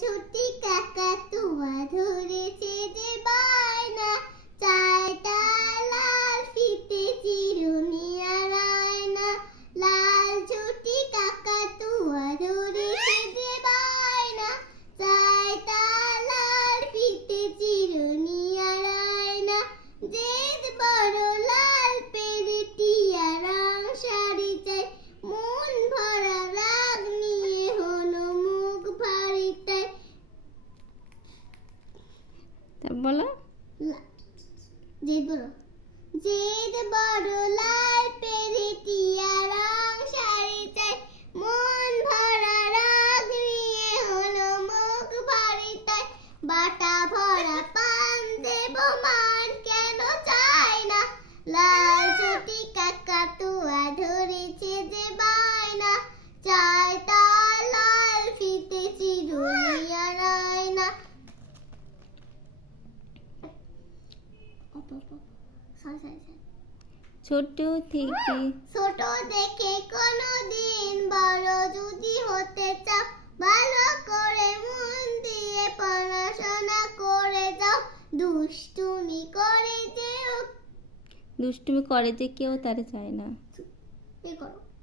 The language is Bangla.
ছুটি কাকা বলো। জেদ বড় লাল পেরিটিয়া রং শাড়ি চাই, মন ভরা রাগ নিয়ে হলো মুখ ভারী তাই। বাটা ভরা পান দেব মান কেন চাই না? লাল ছুটি কাকা তুয়া ধরেছে যে বায়না, চাই ছোট। থেকে ছোট দেখে কোনো দিন বড় যদি হতে চাও ভালো করে মন দিয়ে পড়াশোনা করে যাও। দুষ্টুমি করে যেও। দুষ্টুমি করে যে কেউ তারা চায় না। করো।